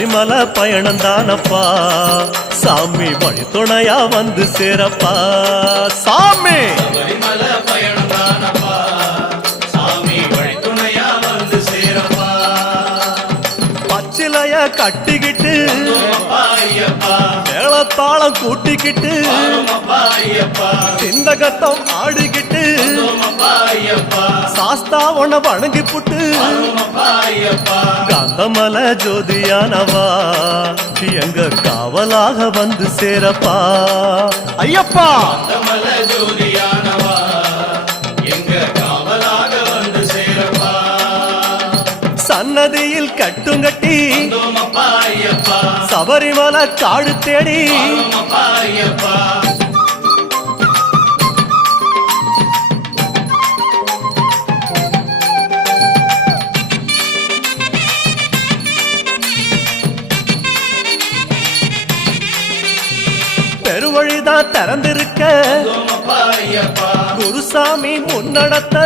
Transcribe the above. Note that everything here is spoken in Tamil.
சபரிமலை பயணம் தானப்பா சாமி வழி துணையா வந்து சேரப்பா சாமி சபரிமலை பயணம் தானப்பா சாமி வழி துணையா வந்து சேரப்பா பச்சிலைய கட்டிக்கிட்டு ஐயப்பா மேளத்தாளம் கூட்டிக்கிட்டு ஐயப்பா சிந்தகத்தம் ஆடிக்கிட்டு ஐயப்பா சாஸ்தா உன்னை வணங்கி புட்டு ஐயப்பா காந்தமல ஜோதியானவா எங்க காவலாக வந்து சேரப்பா ஐயப்பா காந்தமல ஜோதியானவா எங்க காவலாக வந்து சேரப்பா சன்னதியில் கட்டுங்கட்டி ஐயப்பா சபரிமலை காடு தேடி ஐயப்பா பெருவழிதான் திறந்திருக்க குருசாமி முன்னடத்த